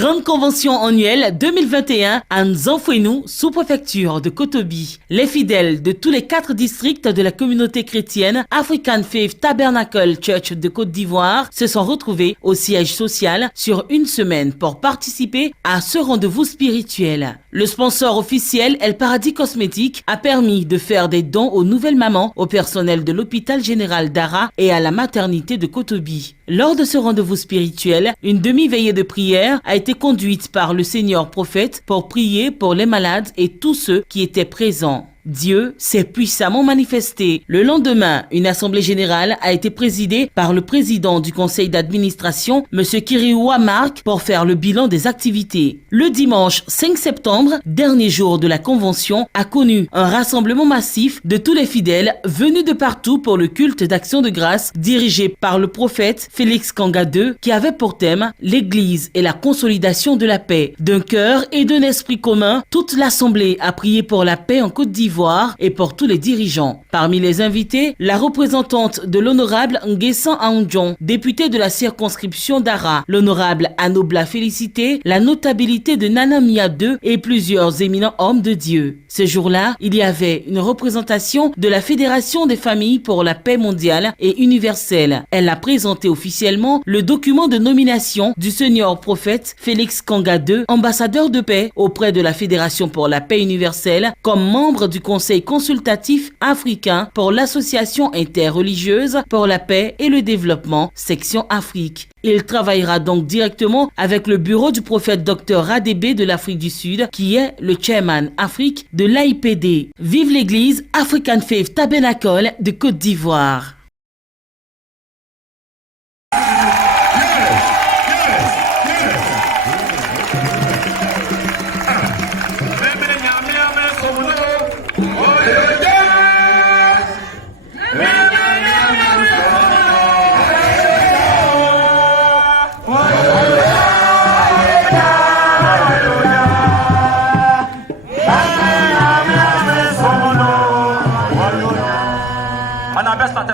Grande convention annuelle 2021 à Nzanfouenou, sous-préfecture de Kotobi. Les fidèles de tous les 4 districts de la communauté chrétienne African Faith Tabernacle Church de Côte d'Ivoire se sont retrouvés au siège social sur une semaine pour participer à ce rendez-vous spirituel. Le sponsor officiel El Paradis Cosmétique a permis de faire des dons aux nouvelles mamans, au personnel de l'hôpital général d'Ara et à la maternité de Kotobi. Lors de ce rendez-vous spirituel, une demi-veillée de prière a été conduite par le Seigneur prophète pour prier pour les malades et tous ceux qui étaient présents. Dieu s'est puissamment manifesté. Le lendemain, une assemblée générale a été présidée par le président du conseil d'administration, M. Kiriwa Mark, pour faire le bilan des activités. Le dimanche 5 septembre, dernier jour de la convention, a connu un rassemblement massif de tous les fidèles venus de partout pour le culte d'action de grâce dirigé par le prophète Félix Kanga II, qui avait pour thème l'Église et la consolidation de la paix. D'un cœur et d'un esprit commun, toute l'assemblée a prié pour la paix en Côte d'Ivoire et pour tous les dirigeants. Parmi les invités, la représentante de l'honorable Nguessan Aoundjon, député de la circonscription d'Ara, l'honorable Anobla Félicité, la notabilité de Nana Mia II et plusieurs éminents hommes de Dieu. Ce jour-là, il y avait une représentation de la Fédération des familles pour la paix mondiale et universelle. Elle a présenté officiellement le document de nomination du senior prophète Félix Kanga II, ambassadeur de paix auprès de la Fédération pour la paix universelle, comme membre du Conseil consultatif africain pour l'Association interreligieuse pour la paix et le développement, section Afrique. Il travaillera donc directement avec le bureau du prophète Dr Radebe de l'Afrique du Sud, qui est le chairman Afrique de l'AIPD. Vive l'Église African Faith Tabernacle de Côte d'Ivoire.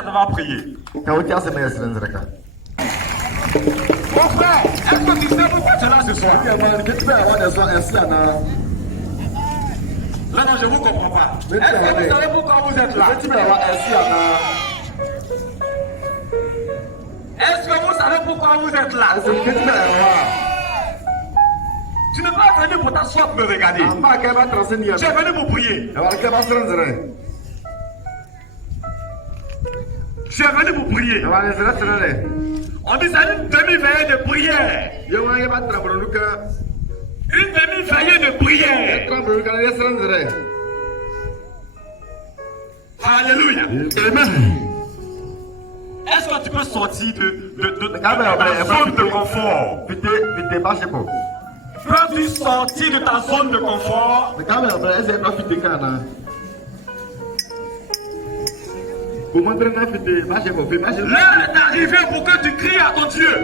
On va prier. Mon frère, est-ce que tu sais pourquoi tu es là ce soir? Non, je ne vous comprends pas. Est-ce que vous savez pourquoi vous êtes là? Est-ce que vous savez pourquoi vous êtes là? Tu n'es pas venu pour t'asseoir pour me regarder. Tu es venu pour prier. Je suis venu pour prier. On dit c'est une demi-veillée de prière. Une demi-veillée de prière. Alléluia. Amen. Est-ce que tu peux sortir de ta zone de confort? Peux-tu sortir de ta zone de confort? L'heure est arrivée pour que tu cries à ton Dieu.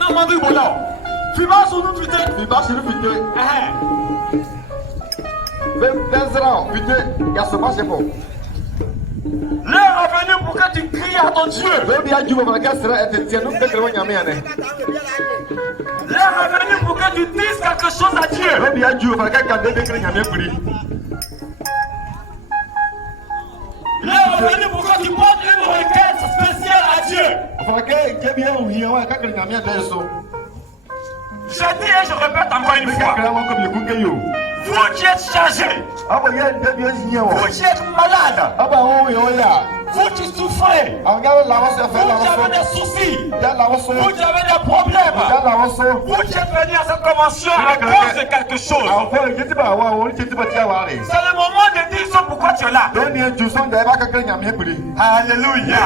Non, Mandri Bono. Fima sur nous, putain. L'heure est venue pour que tu cries à ton Dieu. L'heure est venue pour que tu dises quelque chose à Dieu. L'heure est venue pour que tu portes une requête spéciale à Dieu. Je dis et je répète encore une fois. Vous qui êtes chargés, vous qui êtes malades, vous qui souffrez, vous qui avez des soucis, vous qui avez des problèmes, vous qui êtes venus à cette convention à cause de quelque chose. C'est le moment de dire pourquoi tu es là. Alléluia.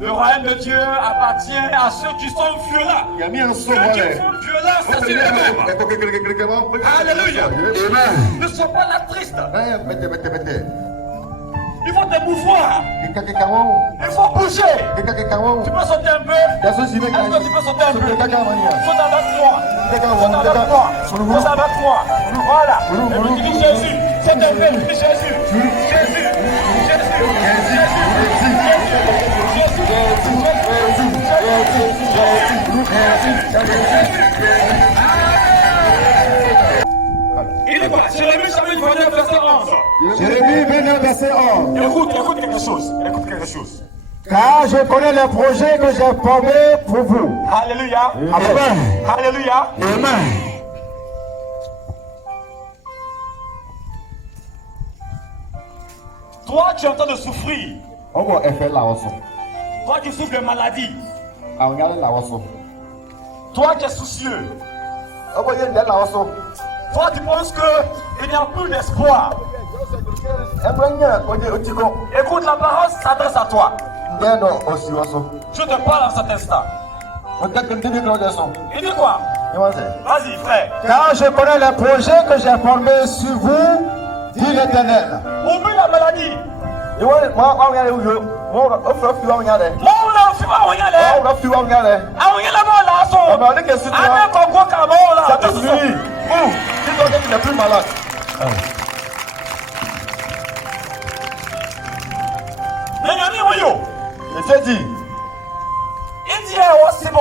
Le royaume de Dieu appartient à ceux qui sont violents. Ceux qui font violence, c'est les mêmes. Alléluia. Ne sois pas là triste. Il faut te mouvoir. Il faut bouger. Tu peux sauter un peu. Est-ce que tu peux sauter un peu? Saute avec moi. Saute avec moi. Voilà. Et puis tu dis Jésus. Saute un peu. Tu dis Jésus. Jésus. Jésus. Il est quoi? Jérémie chapitre 29 verset 11. Jérémie 29 verset 11. Écoute quelque chose. Écoute quelque chose. Car je connais les projets que j'ai formés pour vous. Alléluia. Amen. Alléluia. Amen. Toi, tu es en train de souffrir. Ogo efe la oso. Toi, tu souffres de maladie. Awonyale la oso. Toi, tu es soucieux. Ogo yende la oso. Toi, tu penses qu'il n'y a plus d'espoir. Ebonye oje otiko. Écoute, la parole s'adresse à toi. Ngeno osi oso. Je te parle en cet instant. Oteke ndini ko deso. Il dit quoi? Vas-y, frère. Car je connais les projets que j'ai formés sur vous, dit l'Éternel. Oublie la maladie. Moi, ofi wa onyale. Moi, on a fait pas, on y allait. Moi, ofi wa onyale. Ah, on y allait, moi, là, son. Ah, mais on est que c'est toi. Ah, mais qu'on voit qu'à moi, là. Ça te suffit. Ouh, dis-toi que tu n'es plus malade. Mais il y a un Je t'ai dit. il dit, c'est bon.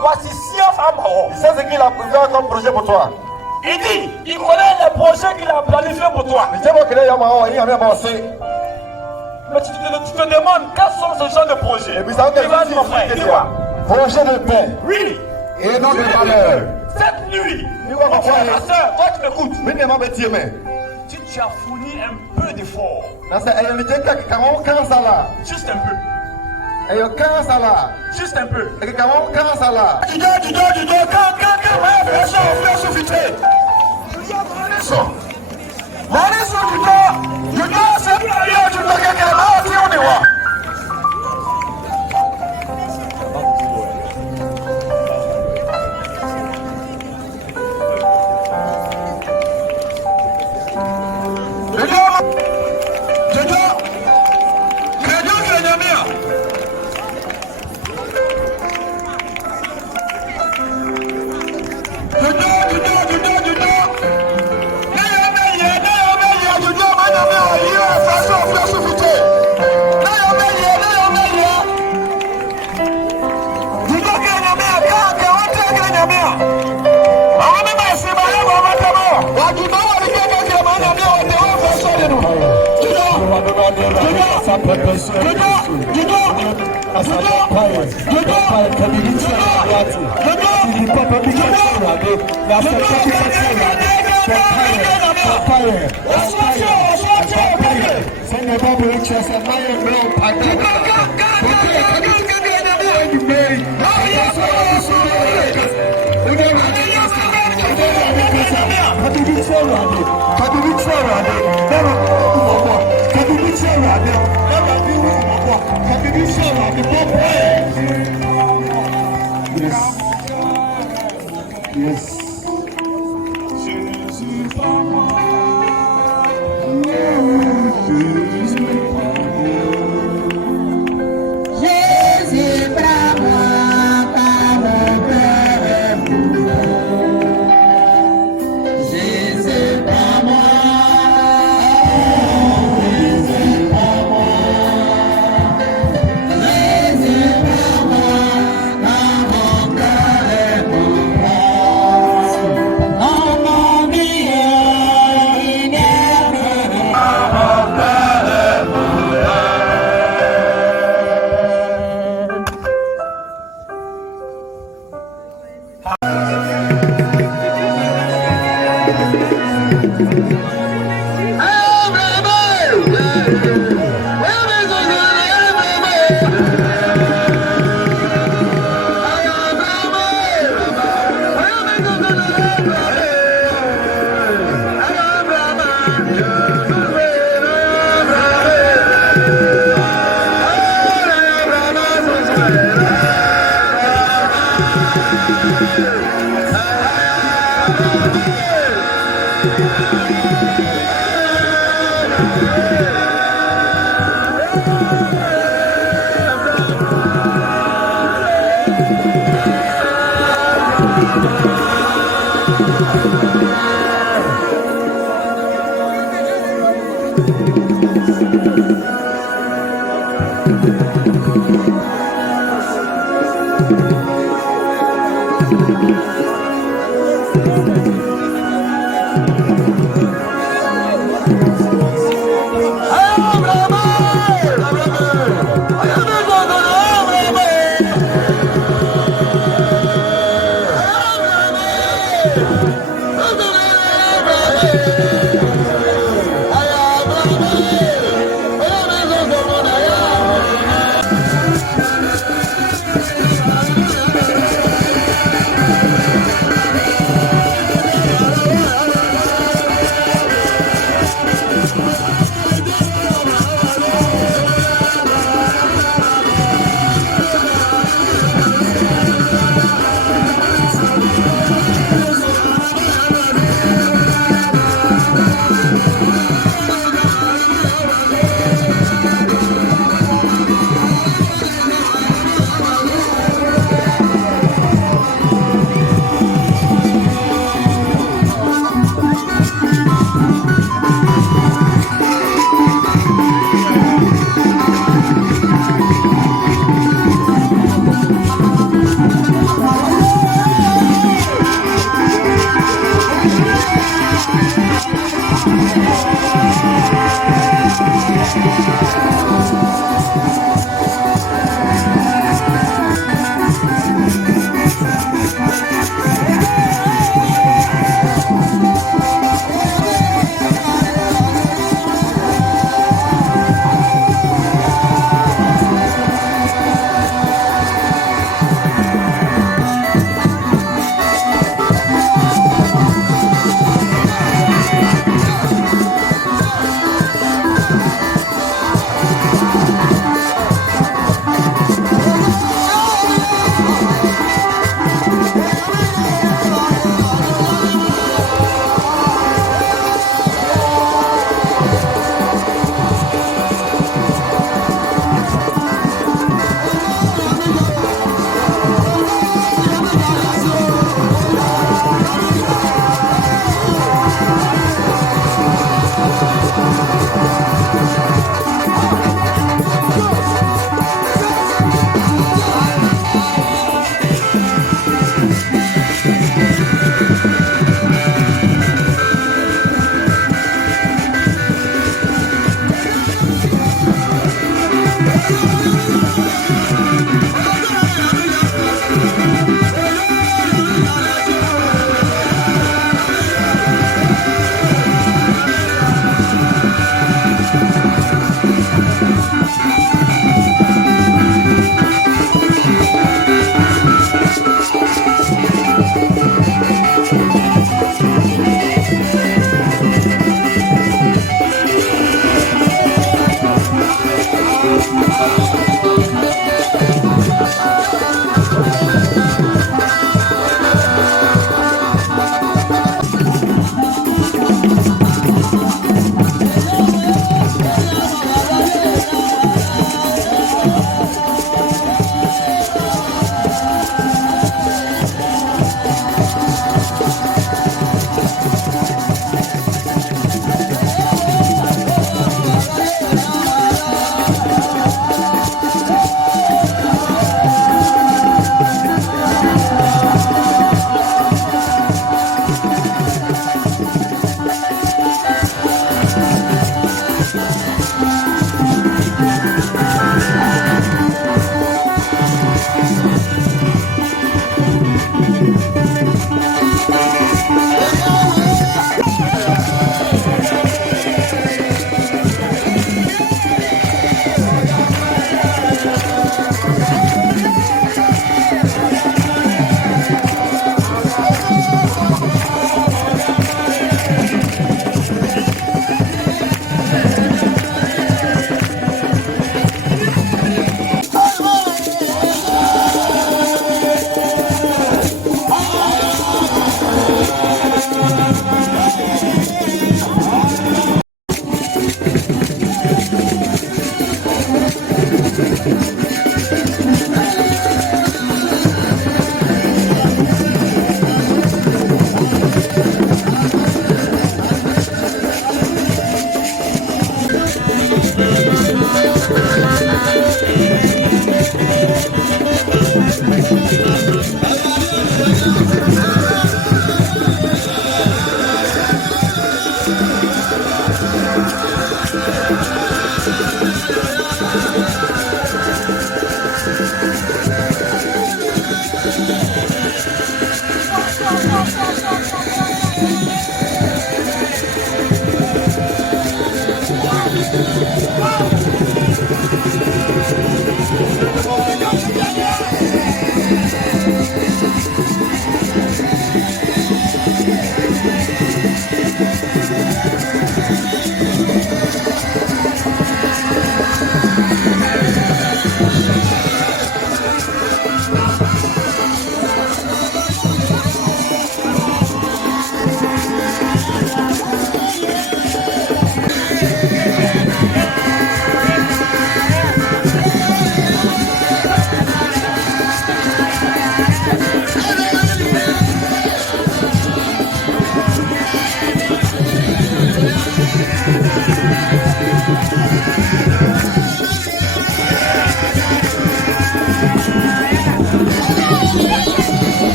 Voici si en femme. Il sait ce qu'il a fait comme projet pour toi. Il dit, il connaît les projets qu'il a planifiés pour toi. Il sait qu'il y a un avancé. Mais tu te demandes quels sont ce genre de projets. Et puis ça Il va dire, mon frère, dis quoi? Projet de paix. Oui. Et non de malheur. Cette nuit, Il va mon frère, voir. ma soeur, toi tu m'écoutes. Mais ne m'a pas dit, mais. Tu as fourni un peu d'effort. Dans cette réalité, quand on cancer là. Juste un peu. Et on cancer là. Juste un peu. Et quand on cancer là. Tu dois, quand, ouais, fais ça, vite. C'est plus rien, tu dois quelqu'un là, si on est voir.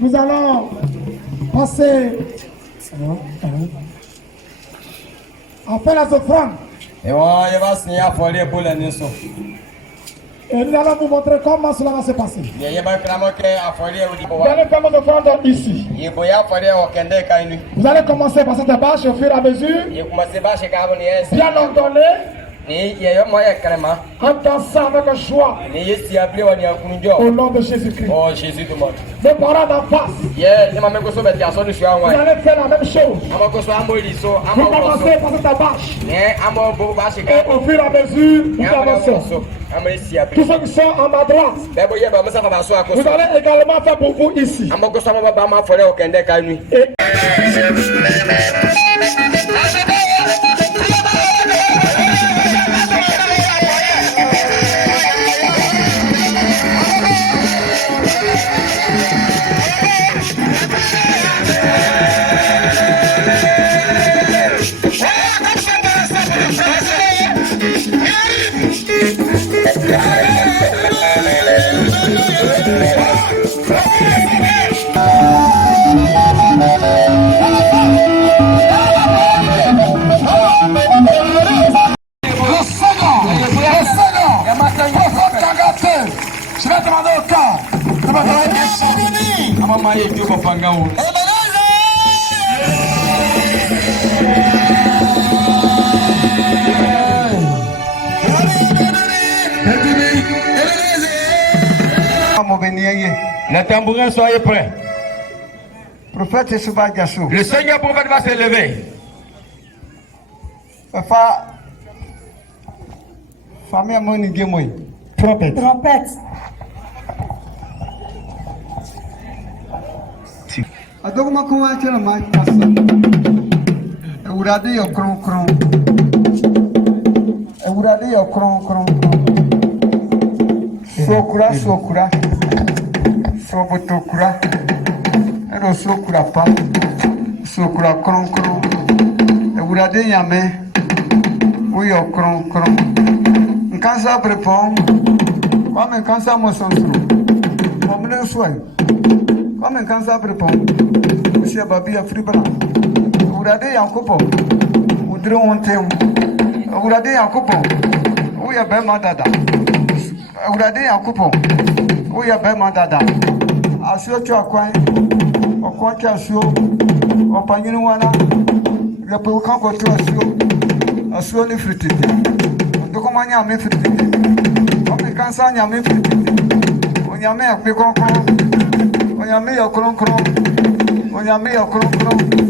Nous allons passer à faire la offrandes. Et nous allons vous montrer comment cela va se passer. Vous allez faire vos offrandes ici. Vous allez commencer par cette bâche au fur et à mesure. Bien ordonné. En dansant avec joie. Au nom de Jésus-Christ. Mes parents d'en face. Vous allez faire la même chose. Vous commencez par cette bâche. Et au fur et à mesure, vous avancez. Tous ceux qui sont en ma droite, vous allez également faire pour vous ici. Et... Yeah. mama ye tu panga o. Les tambourins, soyez prêts. Prophète Souba Diassou. Le Seigneur prophète va s'élever. Famille à mon igémoy. Trompette. Adogma ko wa tela mai passa. Eurade yo kron kron. Eurade yo kron kron. Sokura sokura. Sobotokura. Ero sokura pa. Sokura kron kron. Eurade yame. Uyo kron kron. Nkansa prepon. Kwame nkansa mo sonsro. Pomle soy. Kwame nkansa prepon. Usia babi afribra. Urade yankopo. Udre ontem. Urade yankopo. Uya be madada. Urade yankopo. Uya be madada. Asio cho akwan. Okwan cha asio. Opanyinu wana. Yapo kan ko to asio. Asio ni fritite. Ndokoma nya me fritite. Kwame nkansa nya me fritite. Onyame akpe konkon. Onyame ya kron kron. Onyame ya kron kron.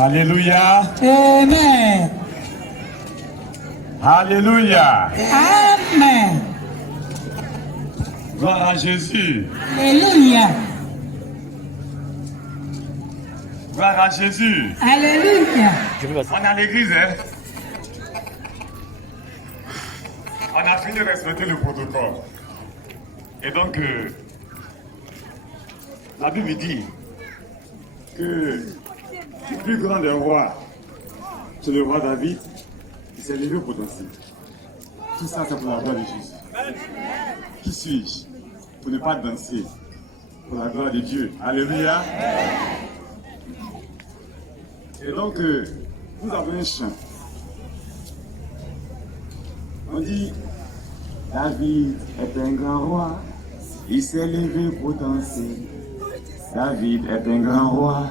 Alléluia. Amen. Alléluia. Amen. Gloire à Jésus. Alléluia. Gloire à Jésus. Alléluia. On est à l'église, hein? On a fini de respecter le protocole. Et donc, la Bible dit que le plus grand des rois, c'est le roi David, qui s'est levé pour danser. Tout ça, c'est pour la gloire de Jésus. Qui suis-je pour ne pas danser pour la gloire de Dieu? Alléluia. Et donc, nous avons un chant. On dit, David est un grand roi, il s'est levé pour danser. David est un grand roi,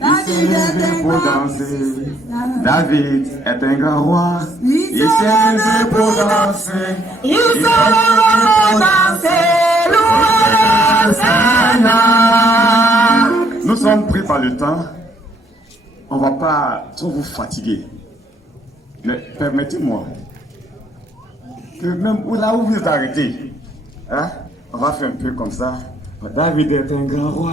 il s'est levé pour danser. David est un grand roi, il s'est levé pour danser. Il s'est levé pour danser, louez le Seigneur. Nous sommes pris par le temps, on ne va pas trop vous fatiguer. Mais permettez-moi que même là où vous êtes arrêtés, hein, on va faire un peu comme ça. David est un grand roi.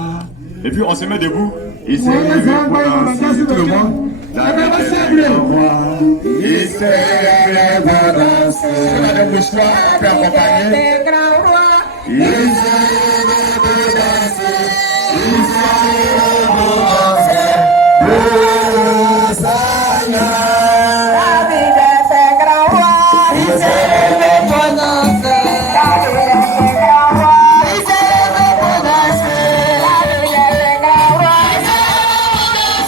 Et puis on se met debout. Il s'est levé pour danser. Tout le monde. David est un grand roi. Il s'est levé pour danser. On a le choix, on peut accompagner. Il s'est levé pour danser. Il s'est levé pour danser. Le Seigneur. David est un grand roi. Il s'est levé pour danser. David est un grand roi. Il s'est levé pour danser. David est un grand roi. Il s'est levé pour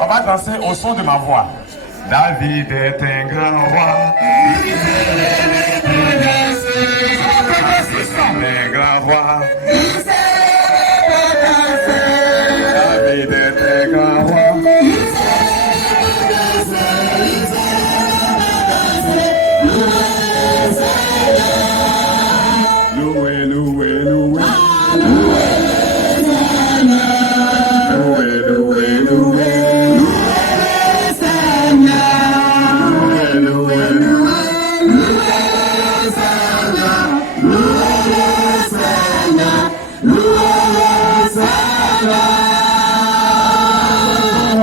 on va danser au son de ma voix. David est un grand roi. Il s'est levé pour danser. Un grand roi. Il s'est levé pour danser. David est un grand roi. Il s'est levé pour danser. Il s'est levé pour danser. Louez, louez, louez.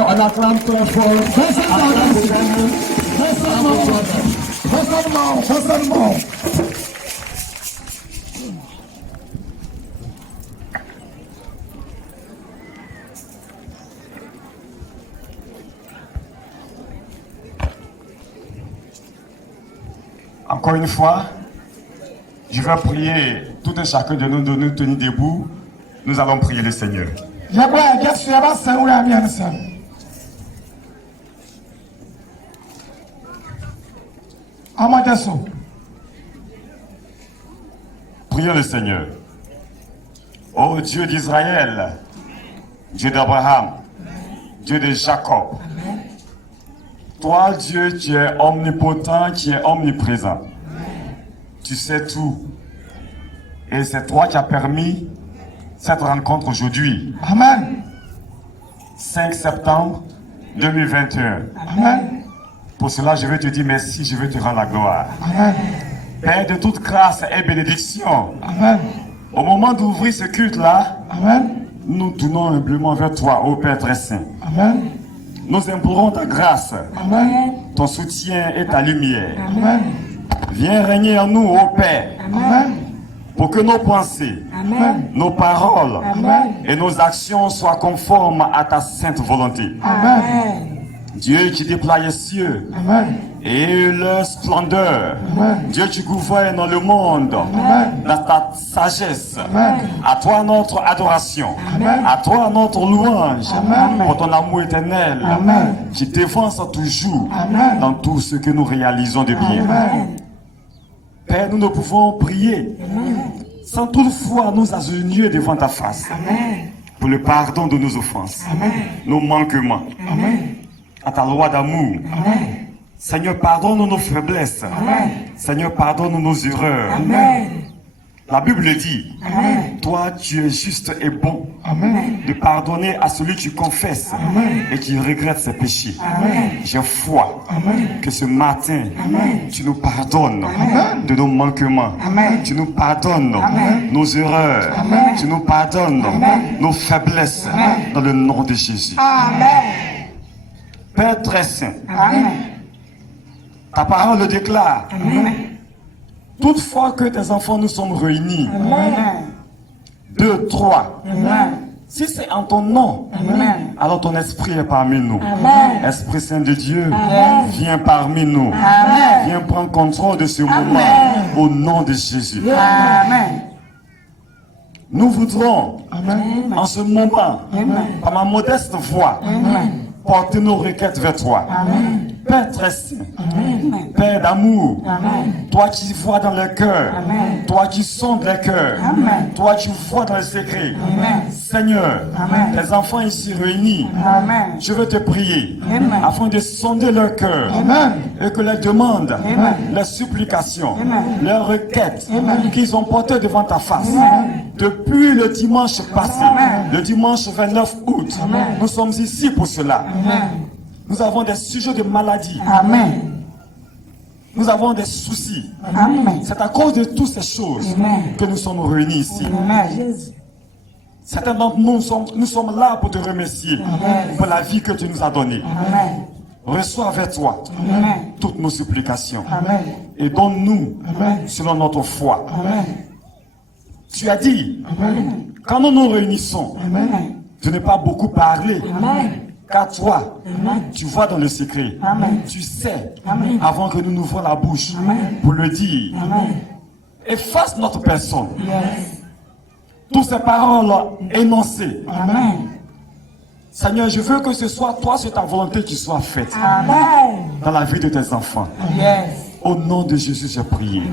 On acclame très fort. Fais seulement. Encore une fois, je vais prier tout un chacun de nous tenir debout. Nous allons prier le Seigneur. Prions le Seigneur. Ô Dieu d'Israël, Dieu d'Abraham, Dieu de Jacob, toi Dieu, tu es omnipotent, tu es omniprésent. Tu sais tout. Et c'est toi qui as permis cette rencontre aujourd'hui. Amen. 5 septembre 2021. Amen. Pour cela, je veux te dire merci, je veux te rendre la gloire. Amen. Père de toute grâce et bénédiction. Amen. Au moment d'ouvrir ce culte-là, amen, nous tournons humblement vers toi, ô Père très saint. Amen. Nous implorons ta grâce, amen, ton soutien et ta lumière. Amen. Viens régner en nous, ô Père. Amen. Pour que nos pensées, amen, nos paroles, amen, et nos actions soient conformes à ta sainte volonté. Amen. Dieu qui déploie les cieux, amen, et leur splendeur. Amen. Dieu qui gouverne le monde, amen, dans ta sagesse. Amen. À toi notre adoration. Amen. À toi notre louange. Amen. Pour ton amour éternel, amen, qui t'avance toujours, amen, dans tout ce que nous réalisons de bien. Amen. Père, nous ne pouvons prier sans toutefois nous agenouiller devant ta face. Pour le pardon de nos offenses, nos manquements, à ta loi d'amour. Seigneur, pardonne nos faiblesses. Seigneur, pardonne nos erreurs. La Bible dit, toi tu es juste et bon de pardonner à celui qui confesse et qui regrette ses péchés. J'ai foi que ce matin, tu nous pardonnes de nos manquements. Tu nous pardonnes nos erreurs. Tu nous pardonnes nos faiblesses dans le nom de Jésus. Père très saint, ta parole le déclare. Toutefois que tes enfants nous sommes réunis, 2, 3, si c'est en ton nom, alors ton esprit est parmi nous. Esprit Saint de Dieu, viens parmi nous. Viens prendre contrôle de ce moment au nom de Jésus. Nous voudrons en ce moment, par ma modeste voix, porter nos requêtes vers toi. Père très saint, Père d'amour, toi qui vois dans le cœur, toi qui sondes les cœurs, toi qui vois dans le secret. Seigneur, tes enfants ici réunis, je veux te prier afin de sonder leur cœur et que les demandes, les supplications, leurs requêtes qu'ils ont portées devant ta face depuis le dimanche passé, le dimanche 29 août, nous sommes ici pour cela. Nous avons des sujets de maladie. Nous avons des soucis. C'est à cause de toutes ces choses que nous sommes réunis ici. Certains d'entre nous sommes là pour te remercier pour la vie que tu nous as donnée. Reçois avec toi toutes nos supplications et donne-nous selon notre foi. Tu as dit, quand nous nous réunissons, de ne pas beaucoup parler. Car toi, tu vois dans le secret. Tu sais, avant que nous n'ouvrons la bouche pour le dire. Efface notre personne. Toutes ces paroles énoncées. Seigneur, je veux que ce soit toi, c'est ta volonté qui soit faite dans la vie de tes enfants. Au nom de Jésus, j'ai prié.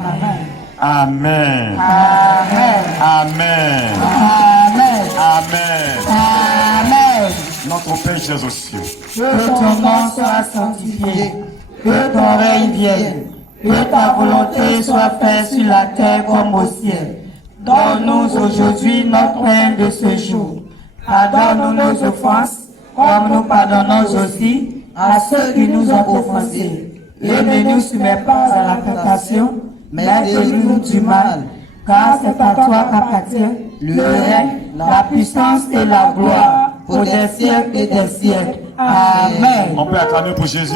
Amen. Amen. Amen. Notre Père Jésus aux cieux. Que ton nom soit sanctifié, que ton règne vienne, que ta volonté soit faite sur la terre comme au ciel. Donne-nous aujourd'hui notre pain de ce jour. Pardonne-nous nos offenses, comme nous pardonnons aussi à ceux qui nous ont offensés. Et ne nous soumets pas à la tentation, mais délivre-nous du mal. Car c'est à toi qu'appartient le règne, la puissance et la gloire pour des siècles et des siècles. Amen. On peut acclamer pour Jésus.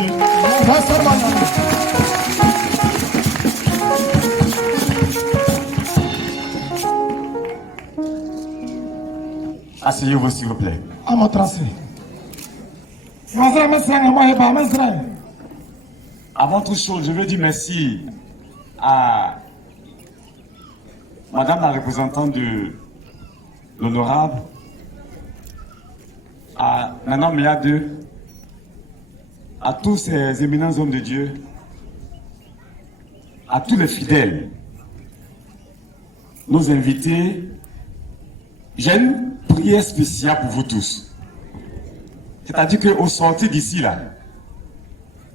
Asseyez-vous s'il vous plaît. Avant toute chose, je veux dire merci à Madame la représentante de l'honorable, à Nana Méa 2, à tous ces éminents hommes de Dieu, à tous les fidèles, nos invités. J'ai une prière spéciale pour vous tous. C'est-à-dire qu'au sortir d'ici là,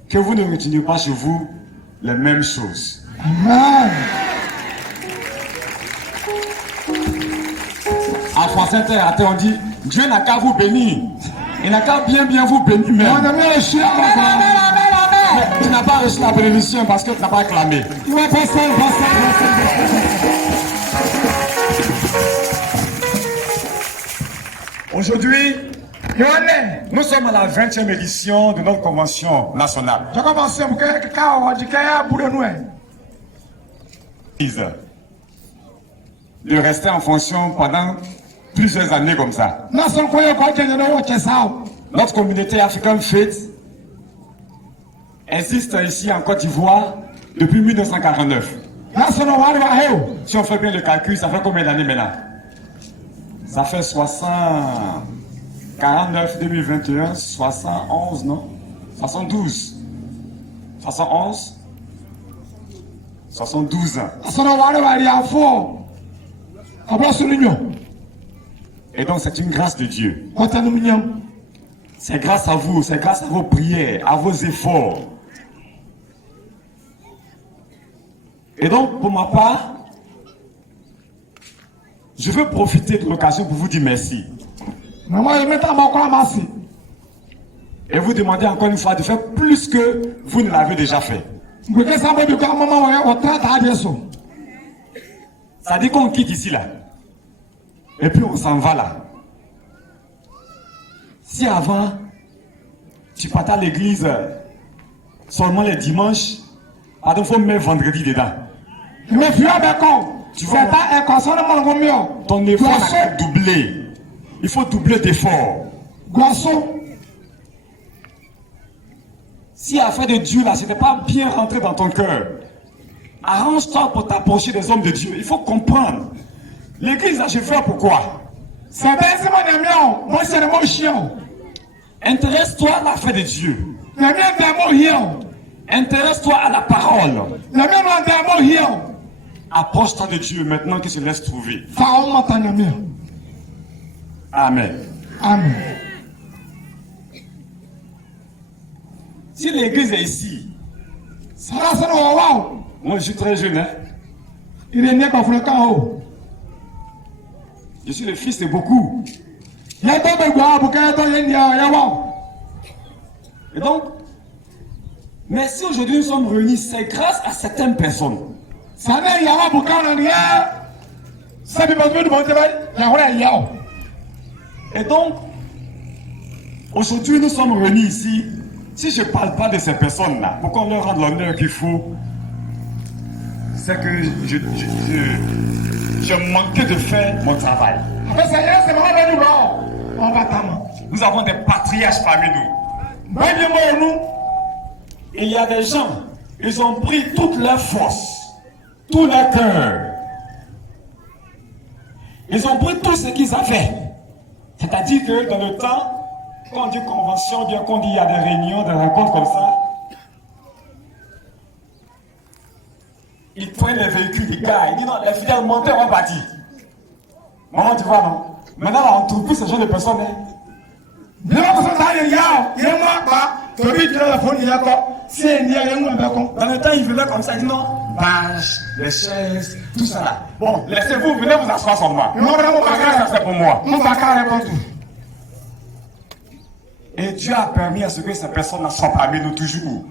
que vous ne reteniez pas chez vous les mêmes choses. Amen. En français, on dit Dieu n'a qu'à vous bénir. Il n'a qu'à bien vous bénir même. Mais tu n'as pas reçu la bénédiction parce que tu n'as pas acclamé. Aujourd'hui, nous sommes à la 20e édition de notre convention nationale. De rester en fonction pendant plusieurs années comme ça. Notre communauté African Faith existe ici en Côte d'Ivoire depuis 1949. Si on fait bien le calcul, ça fait combien d'années maintenant? Ça fait 49, 2021, 71, non? 72. 71. 72 ans. Et donc c'est une grâce de Dieu. C'est grâce à vous, c'est grâce à vos prières, à vos efforts. Et donc pour ma part, je veux profiter de l'occasion pour vous dire merci. Et vous demander encore une fois de faire plus que vous ne l'avez déjà fait. Ça dit qu'on quitte ici là. Et puis on s'en va là. Si avant, tu partais à l'église seulement les dimanches, pardon, il faut mettre vendredi dedans. Tu vois, ton effort a doublé. Il faut doubler d'efforts. Si l'affaire de Dieu là, ce n'était pas bien rentré dans ton cœur, arrange-toi pour t'approcher des hommes de Dieu. Il faut comprendre. L'église là, je fais pourquoi? Intéresse-toi à l'affaire de Dieu. Intéresse-toi à la parole. Approche-toi de Dieu maintenant qu'il se laisse trouver. Amen. Amen. Si l'église est ici, moi je suis très jeune, hein? Je suis le fils de beaucoup. Et donc, mais si aujourd'hui nous sommes réunis, c'est grâce à certaines personnes. Et donc, aujourd'hui nous sommes réunis ici. Si je ne parle pas de ces personnes-là, pour qu'on leur rende l'honneur qu'il faut, c'est que je manquais de faire mon travail. Nous avons des patriarches parmi nous. Et il y a des gens, ils ont pris toute leur force, tout leur cœur. Ils ont pris tout ce qu'ils avaient. C'est-à-dire que dans le temps, quand on dit convention, bien qu'on dit il y a des réunions, des rencontres comme ça, ils prennent les véhicules des gars, ils disent non, les fidèles montez, on va partir. Maman, tu vois, non? Maintenant, là, on ne trouve plus ce genre de personnes. Dans le temps, ils venaient comme ça, ils disent non, bâche, les chaises, tout ça là. Bon, laissez-vous, venez vous asseoir sur moi. Ça, c'est pour moi. Et Dieu a permis à ce que ces personnes soient parmi nous toujours.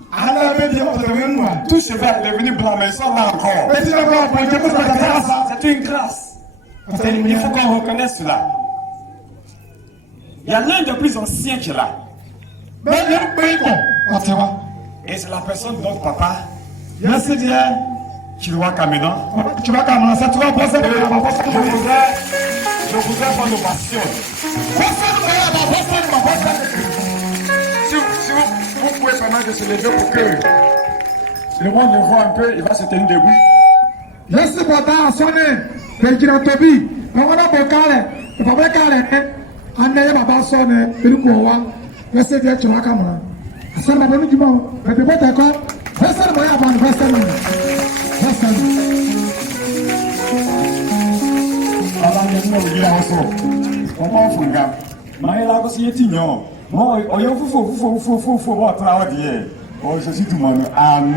Tous ces verres devenus blancs, mais ils sont là encore. C'est une grâce. Il faut qu'on reconnaisse cela. Il y a l'un des plus anciens qui est là. Et c'est la personne de notre papa. Kiroua Kamena. Je voudrais prendre l'ovation. Si vous pouvez permettre de se lever pour que le monde le voit un peu, il va se tenir debout. Je suis tout le monde. Amen.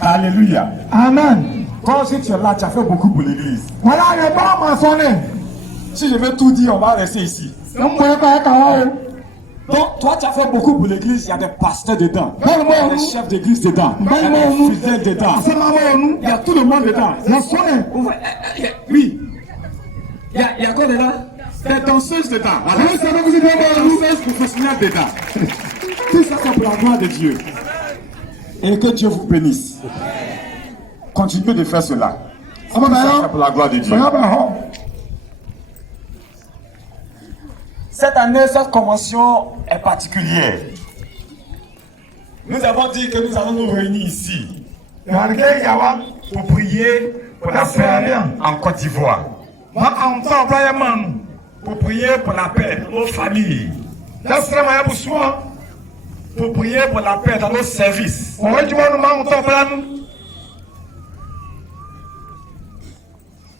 Alléluia. Amen. Quand tu es là, tu as fait beaucoup pour l'église. Voilà, il n'est pas mentionné. Si je veux tout dire, on va rester ici. Donc, toi, tu as fait beaucoup pour l'église. Il y a des pasteurs dedans. Il y a des chefs d'église dedans. Il y a des fidèles dedans. Il y a tout le monde dedans. Oui. Il y a quoi dedans? Des danseuses dedans. Voilà. Des danseuses professionnelles dedans. Tout ça, c'est pour la gloire de Dieu. Et que Dieu vous bénisse. Continuez de faire cela. Tout ça, c'est pour la gloire de Dieu. Cette année, cette convention est particulière. Nous avons dit que nous allons nous réunir ici pour prier pour la paix en Côte d'Ivoire. Pour prier pour la paix de nos familles. pour prier pour la paix dans nos services.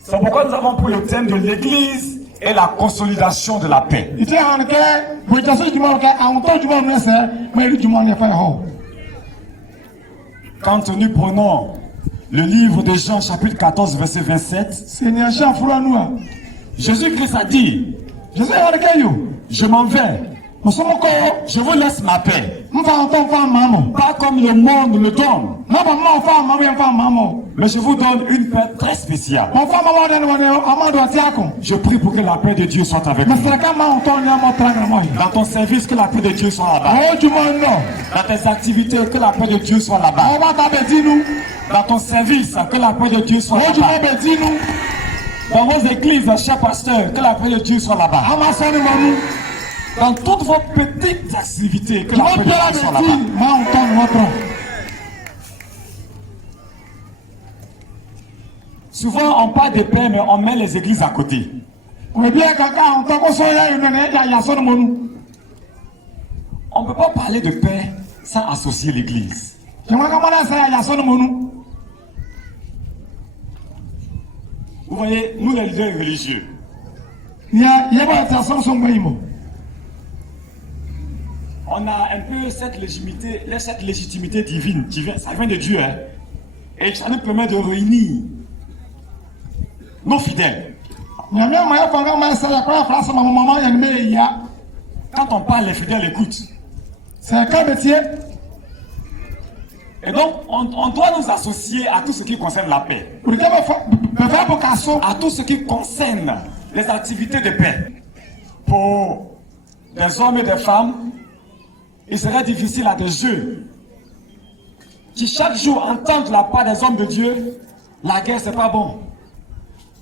C'est pourquoi nous avons pris le thème de l'église et la consolidation de la paix. Quand nous prenons le livre de Jean chapitre 14 verset 27, Jésus-Christ a dit, je m'en vais, je vous laisse ma paix. Pas comme le monde le donne, mais je vous donne une paix très spéciale. Je prie pour que la paix de Dieu soit avec vous. Dans ton service, que la paix de Dieu soit là-bas. Dans tes activités, que la paix de Dieu soit là-bas. Dans ton service, que la paix de Dieu soit là-bas. Dans vos églises, cher pasteur, que la paix de Dieu soit là-bas. Dans toutes vos petites activités, que la paix de Dieu soit là-bas. Souvent, on parle de paix, mais on met les églises à côté. On ne peut pas parler de paix sans associer l'église. Vous voyez, nous les leaders religieux, on a un peu cette légitimité divine, ça vient de Dieu, hein, et ça nous permet de réunir nos fidèles. Quand on parle, les fidèles écoutent. Et donc, on doit nous associer à tout ce qui concerne la paix. À tout ce qui concerne les activités de paix. Pour des hommes et des femmes, il serait difficile à des jeunes qui chaque jour entendent la part des hommes de Dieu. La guerre, c'est pas bon.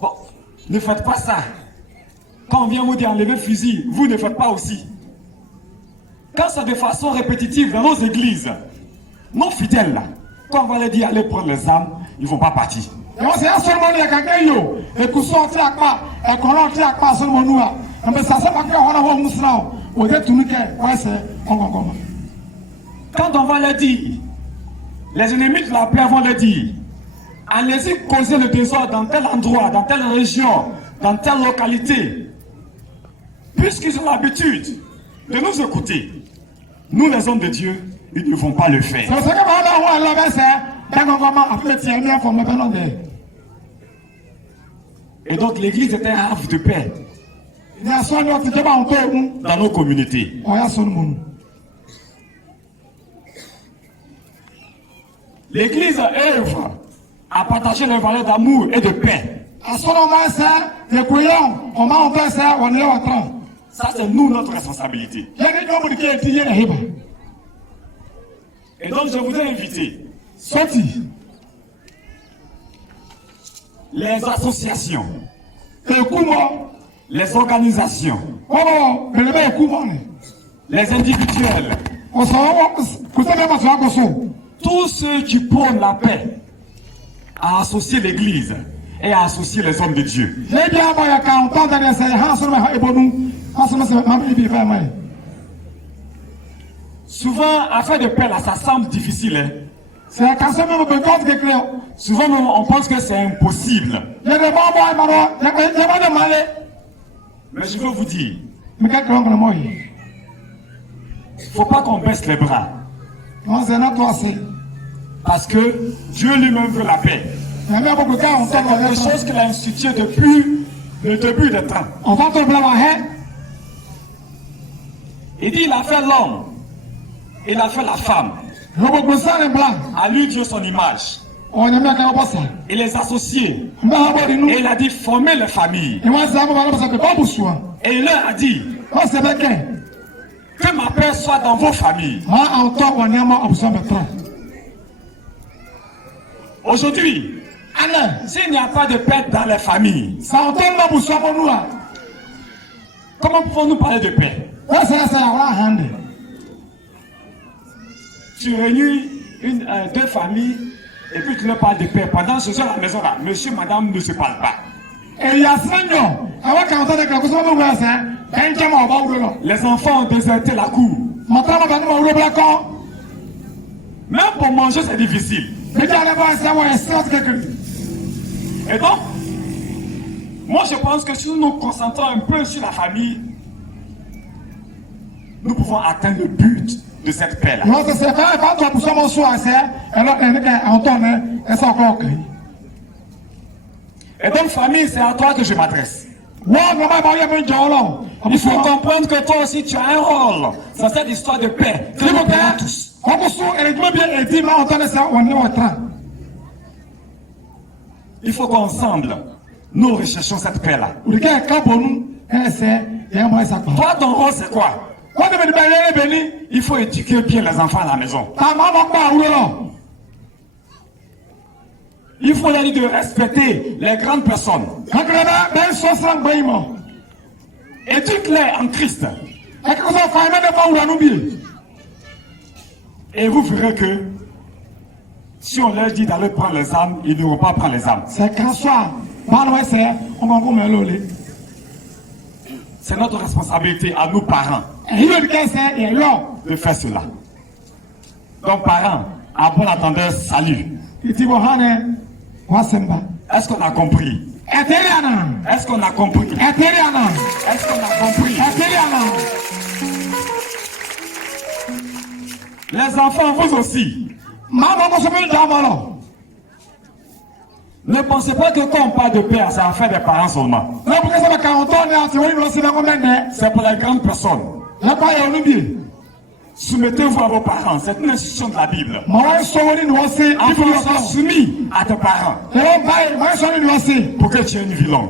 Bon, ne faites pas ça. Quand on vient vous dire enlever le fusil, vous ne faites pas aussi. Quand c'est de façon répétitive dans nos églises, nos fidèles là, quand on va leur dire allez prendre les armes, ils ne vont pas partir. Quand on va leur dire, les ennemis de la paix vont leur dire, allez-y causer le désordre dans tel endroit, dans telle région, dans telle localité. Puisqu'ils ont l'habitude de nous écouter, nous les hommes de Dieu, ils ne vont pas le faire. Et donc l'église est un havre de paix dans nos communautés. L'église œuvre à partager les valeurs d'amour et de paix. Ça, c'est nous, notre responsabilité. Et donc, je voudrais inviter les associations, les organisations, les individuels, tous ceux qui prônent la paix, à associer l'église et à associer les hommes de Dieu. Souvent, affaire de paix, là, ça semble difficile. Hein? Souvent, on pense que c'est impossible. Mais je veux vous dire, il ne faut pas qu'on baisse les bras. Parce que Dieu lui-même veut la paix. C'est quelque chose qu'il a institué depuis le début des temps. Il dit, il a fait l'homme, il a fait la femme. À lui Dieu son image. Il les a associés. Et il a dit, formez les familles. Et il leur a dit, que ma paix soit dans vos familles. Aujourd'hui, s'il n'y a pas de paix dans les familles, comment pouvons-nous parler de paix? Tu réunis deux familles et puis tu leur parles de paix. Pendant ce soir à la maison là, monsieur, madame ne se parlent pas. Les enfants ont déserté la cour. Même pour manger, c'est difficile. Et donc, moi je pense que si nous nous concentrons un peu sur la famille, nous pouvons atteindre le but de cette paix-là. Et donc, famille, c'est à toi que je m'adresse. Il faut comprendre que toi aussi tu as un rôle dans cette histoire de paix que nous avons tous. Il faut qu'ensemble nous recherchions cette paix-là. Toi, ton rôle c'est quoi? Il faut éduquer bien les enfants à la maison. Il faut leur dire de respecter les grandes personnes. Éduque-les en Christ. Et vous verrez que si on leur dit d'aller prendre les armes, ils ne vont pas prendre les armes. C'est notre responsabilité à nous parents de faire cela. Donc parents, à bon entendeur, salut. Est-ce qu'on a compris? Est-ce qu'on a compris? Est-ce qu'on a compris? Les enfants, vous aussi. Ne pensez pas que quand on parle de paix, c'est affaire des parents seulement. C'est pour les grandes personnes. Soumettez-vous à vos parents, c'est une institution de la Bible. Enfants, sois soumis à tes parents pour que tu aies une vie longue.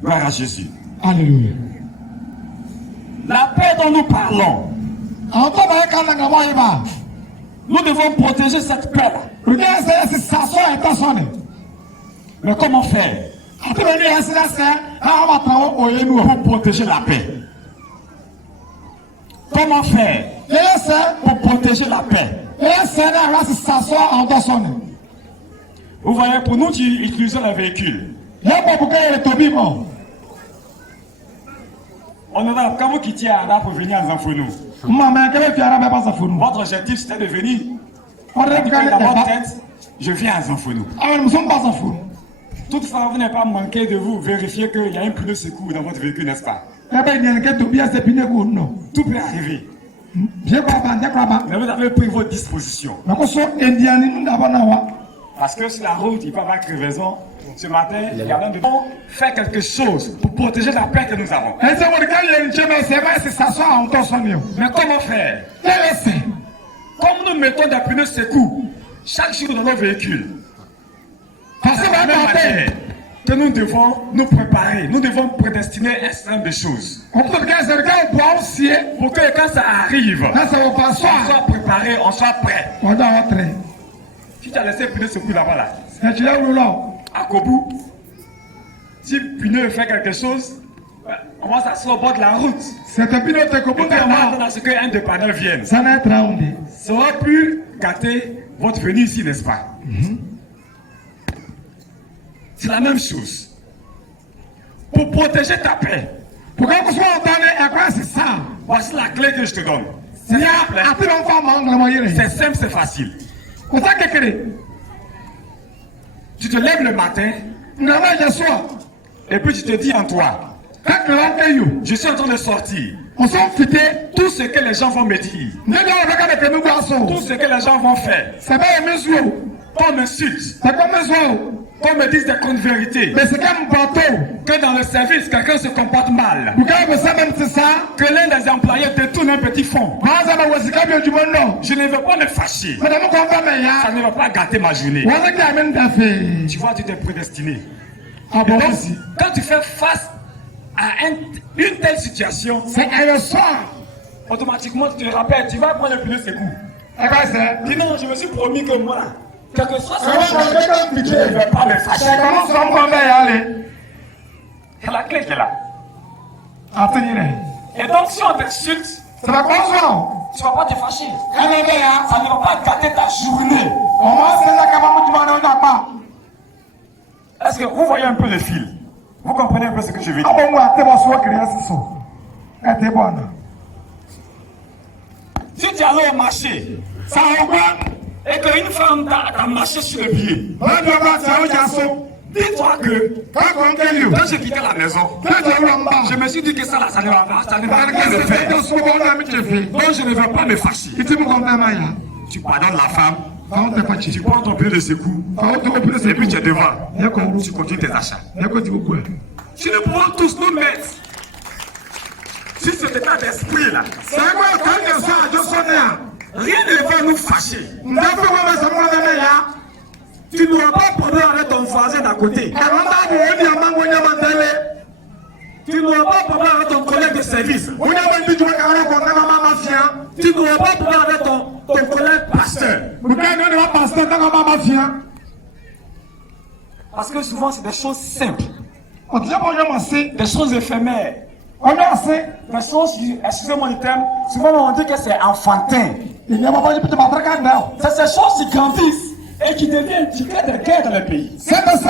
Gloire à Jésus. Alléluia. La paix dont nous parlons, nous devons protéger cette paix-là. Mais comment faire pour protéger la paix? Comment faire pour protéger la paix? Vous voyez, pour nous qui utilisons les véhicules, on est là, quand vous quittez Arda pour venir à Zanfounou, votre objectif c'était de venir. Dans votre tête, je viens à Zanfounou. Toutefois, vous n'avez pas manqué de vous vérifier qu'il y a un pneu secours dans votre véhicule, n'est-ce pas? Tout peut arriver. Mais vous avez pris vos dispositions. Parce que sur la route, il peut y avoir crevaison. Ce matin, il y a même de faire quelque chose pour protéger la paix que nous avons. Mais comment faire? Comme nous mettons des pneus secours chaque jour dans nos véhicules, que nous devons nous préparer, nous devons prédestiner un certain nombre de choses. Pour que quand ça arrive, on soit préparé, on soit prêt. Si tu as laissé le pneu secours là-bas, là, à Kobu, si le pneu fait quelque chose, on va s'asseoir au bord de la route. Et puis on va attendre à ce qu'un dépanneur vienne. Ça aurait pu gâter votre venue ici, n'est-ce pas? C'est la même chose. Pour protéger ta paix. Voici la clé que je te donne. C'est simple, c'est facile. Tu te lèves le matin et puis tu te dis en toi, je suis en train de sortir. Tout ce que les gens vont me dire, tout ce que les gens vont faire, qu'on m'insulte, qu'on me dise des contre-vérités, que dans le service quelqu'un se comporte mal, que l'un des employés détourne un petit fonds. Je ne veux pas me fâcher. Ça ne va pas gâter ma journée. Tu vois, tu t'es prédestiné. Donc, quand tu fais face à une telle situation, automatiquement tu te rappelles, tu vas prendre le pneu secours. Dis non, je me suis promis que moi, quel que soit ce que je ne vais pas me fâcher. C'est la clé qui est là. Et donc si on t'insulte, tu ne vas pas te fâcher. Ça ne va pas gâter ta journée. Est-ce que vous voyez un peu le fil? Vous comprenez un peu ce que je veux dire? Si tu es allé au marché, ça et qu'une femme t'a marché sur le pied, dis-toi que quand j'ai quitté la maison, je me suis dit que ça là, ça ne va pas le faire. Donc je ne vais pas me fâcher. Tu pardonnes la femme, tu prends ton pied de secours, et puis tu es devant, tu continues tes achats. Tu ne pourras tous nous mettre sur cet état d'esprit là. Rien ne va nous fâcher. Tu n'auras pas problème avec ton voisin d'à côté. Tu n'auras pas problème avec ton collègue de service. Tu n'auras pas problème avec ton collègue pasteur. Parce que souvent c'est des choses simples. Des choses éphémères. Des choses, excusez-moi le terme, souvent on dit que c'est enfantin. C'est ces choses qui grandissent et qui deviennent, qui créent des guerres dans le pays. Qui créent des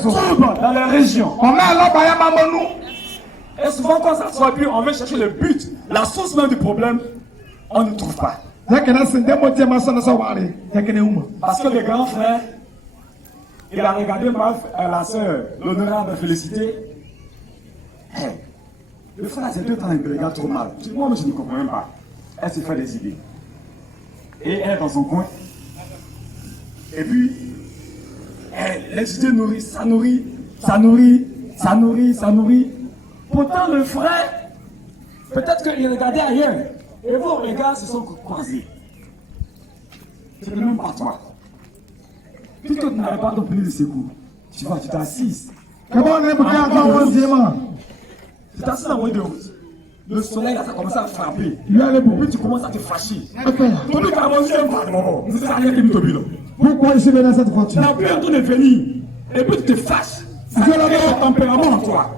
troubles dans les régions. Et souvent quand ça soit plus, on vient chercher le but, la source même du problème, on ne trouve pas. Parce que le grand frère, il a regardé la soeur, l'honorable Félicité. Hey, le frère, c'est 2 ans, il me regarde trop mal. Moi, je ne comprends même pas. Elle se fait des idées. Et elle est dans son coin. Et puis, les idées nourrissent, ça nourrit. Pourtant, le frère, peut-être qu'il regardait ailleurs. Et vos regards se sont croisés. C'est le même par toi. Puisque tu n'avais pas ton pli de secours, tu vois, tu t'assises. Comment on est pour faire un tu t'assises dans le de route. Le soleil, là, ça commence à frapper. Puis tu commences à te fâcher. Pourquoi je suis venu à cette voiture? La pluie est venue. Et puis tu te fâches. Ça fait un tempérament en toi.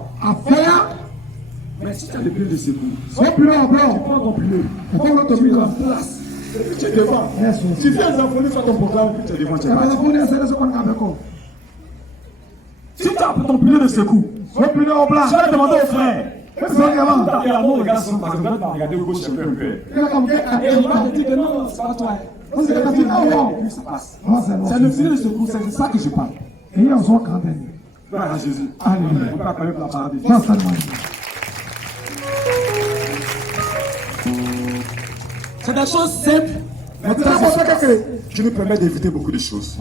Mais si tu as le pied de secours, tu prends ton pied. Tu prends ton pied en place. Et puis tu es devant. Tu viens d'enfoncer sur ton programme, puis tu es devant. Si tu as ton pied de secours, tu vas demander au frère. Regardez au gauche un peu. Et il va te dire que non, c'est pas toi. C'est le filet de secours, c'est ça que je parle. Voilà Jésus. Alléluia. On peut appeler pour la paradis. C'est des choses simples. Mais je nous permets d'éviter beaucoup de choses.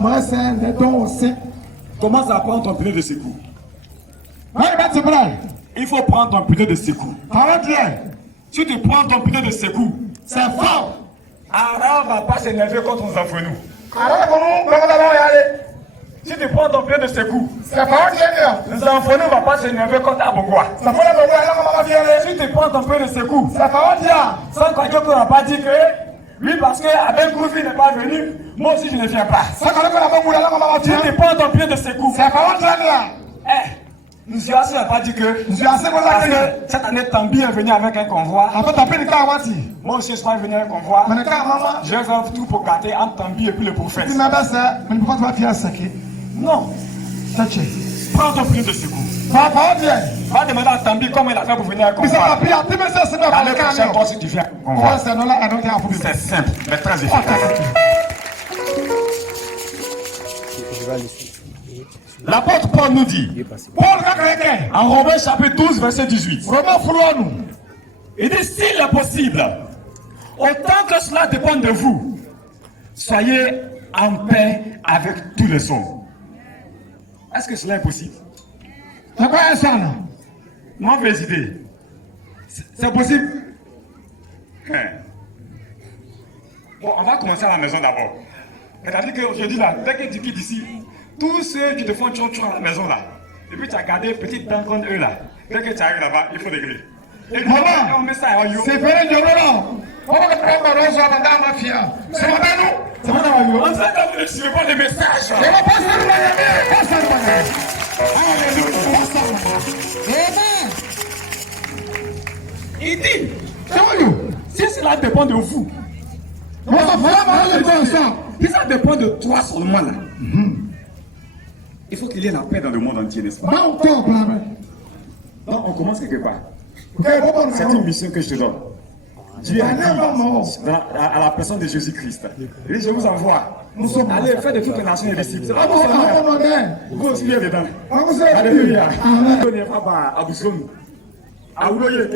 Commence à prendre ton pied de secours. Il faut prendre ton pied de secours. Si tu prends ton pied de secours, c'est fort. Ara ne va pas s'énerver contre nos enfants. Si tu prends ton pied de secours, les enfants ne vont pas s'énerver contre Abogua. Si tu prends ton pied de secours, sans croire qu'on n'a pas dit que lui, parce qu'avec Gouvi n'est pas venu, moi aussi je ne viens pas. Si tu prends ton pied de secours, nous n'a pas dit que cette année Tambi est venu avec un convoi. Moi aussi je suis venu avec un convoi. Je vais faire tout pour gâter entre Tambi et puis le prophète. Non. Prends ton pied de secours. Va demander à Tambi comment il a fait pour venir avec un convoi. L'année prochaine, toi si tu viens avec un convoi. C'est simple, mais très efficace. L'apôtre Paul nous dit, en Romains chapitre 12, verset 18, il dit, s'il est possible, autant que cela dépend de vous, soyez en paix avec tous les hommes. Est-ce que cela est possible? Mauvaise idée. C'est possible? Bon, on va commencer à la maison d'abord. C'est-à-dire qu'aujourd'hui, là, dès que tu quittes ici, tous ceux qui te font tchon-tchon à la maison là, et puis tu as gardé petite dent contre eux là, dès que tu arrives là-bas, il faut régler. Et puis on met ça à yo. C'est fait le journal. On va prendre ma rose à madame ma fille. C'est madame nous. C'est madame nous. On fait comme vous ne suivez pas les messages. Je vais passer le magasin. Alléluia. Il dit, si cela dépend de vous, si ça dépend de toi seulement là, Il faut qu'il y ait la paix dans le monde entier, n'est-ce pas? Donc on commence quelque part. C'est une mission que je te donne. Dieu a dit à la personne de Jésus-Christ. Et je vous envoie. Allez, faites de toutes les nations des disciples. Vous aussi bien dedans. Alléluia. On n'est pas à Bousson. À Ouloye,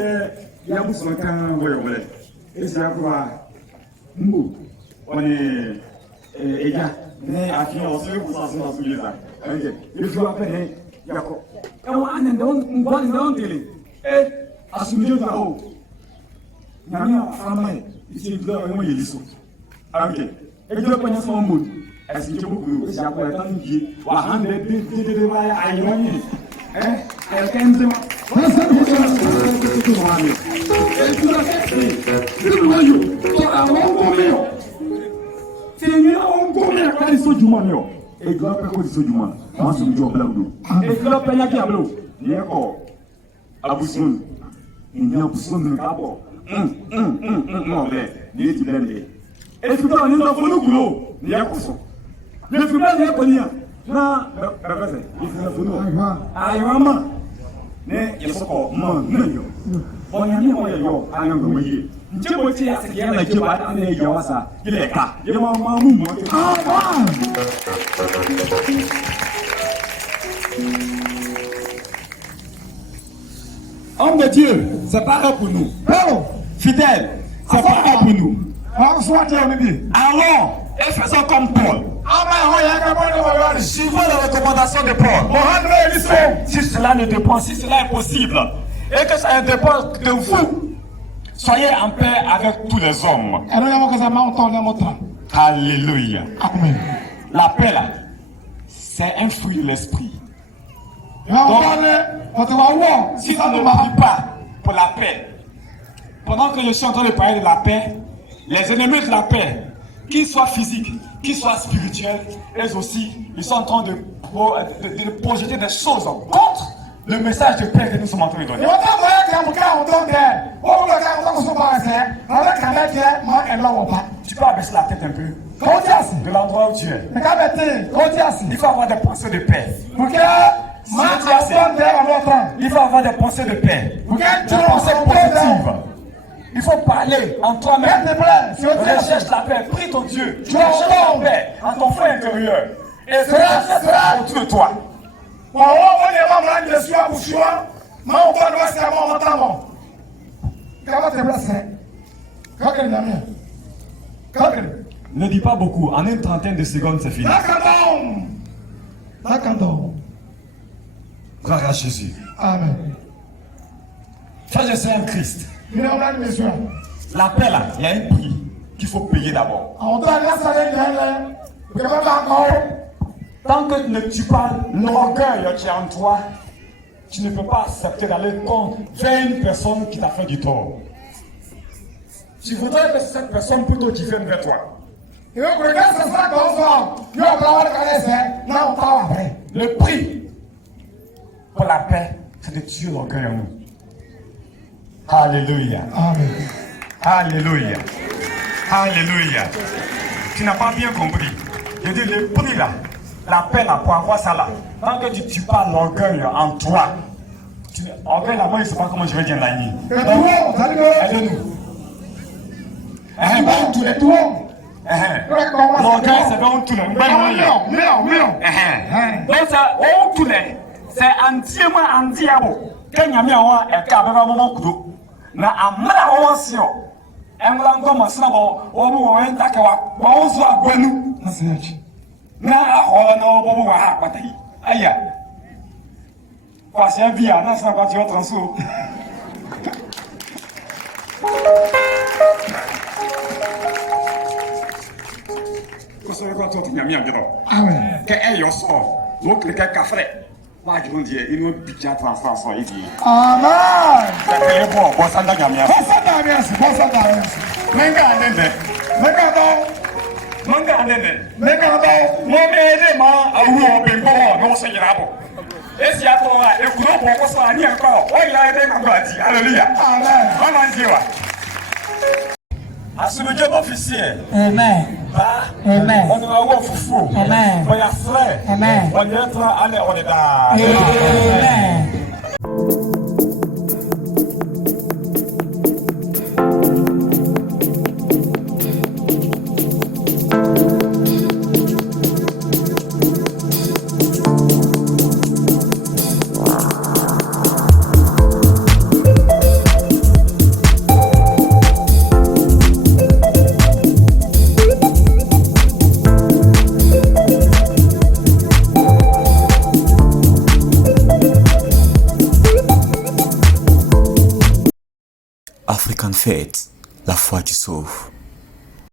il y a Bousson quand vous voulez. Et c'est à quoi nous, on est égaux. Mais à qui on se fait pour s'en dans tous les ans. Il faut appeler Jacob. Et on a un télé. Et à ce milieu de la haut. Il y a un femme ici, il y a un hélico. Ok. Et Dieu connaît son monde. Est-ce que tu peux vous dire que tu as un pied? Ou un bébé qui te devrait aller. Hein? Quelqu'un de moi. Ne yesoko man nayo oyani oyo ayango moye njebo ti ya se yana ke ba ne ya wasa ile ka ye ma mu mo homme de Dieu, c'est pas pour nous. Fidèle, c'est pas pour nous. Allons et faisons comme Paul. Suivons les recommandations de Paul. Si cela ne dépend, si cela est possible, et que ça ne dépend de vous, soyez en paix avec tous les hommes. Alléluia. Amen. La paix là, c'est un fruit de l'esprit. Donc, si on ne prie pas pour la paix, pendant que je suis en train de parler de la paix, les ennemis de la paix, qu'ils soient physiques, qu'ils soient spirituels, eux aussi, ils sont en train de projeter des choses contre le message de paix que nous sommes en train de donner. Tu peux abaisser la tête un peu de l'endroit où tu es. Il faut avoir des pensées de paix. Il faut avoir des pensées de paix, des pensées positives. Il faut parler en toi-même. Recherche la paix, prie ton Dieu. Recherche la paix en ton fond intérieur. Et cela sera autour de toi. Ne dis pas beaucoup, en une trentaine de secondes c'est fini. Gloire à Jésus. Amen. Frère, je sais un Christ. La paix là, il y a un prix qu'il faut payer d'abord. Tant que tu parles l'orgueil qui est en toi, tu ne peux pas accepter d'aller contre une personne qui t'a fait du tort. Tu voudrais que cette personne plutôt qui vienne vers toi. Le prix pour la paix, c'est de tuer l'orgueil en nous. Alléluia. Amen. Alléluia. Alléluia. Tu n'as pas bien compris. Je dis le prix là, la paix là, pour avoir ça là. Tant que tu tues pas l'orgueil en toi, orgueil là, moi je ne sais pas comment je vais dire là. Aide-nous. L'orgueil c'est dans tout le monde. C'est entièrement anti-abo. Kenyami awa eka beba momo kudo. Na amala wonsio. Englango masina bo omu wenta kewa. Wonso agwenu. Nasechi. Na ahola no bobo wa apatai. Aya. Kwase via na sana kwa tio transo. Koso ko to nyami agiro. Amen. Ke e yo so. Wo klika kafre. Amen. C'est bon, bon ça n'a jamais. Bon ça n'a rien, bon ça n'a rien. Menga andende. Menga do. Menga andende. Menga do. Mo mede ma awu obengo no se yirabo. Esi akoa e kuro ko so ani enko. O ila ede ma gbati. Hallelujah. Amen. Mama njiwa. Assoumez officiel. Amen. Amen. On va voir Foufou. Amen. On y a frère. Amen. On y entre, allez, on est là. Amen. African Faith, la foi qui sauve.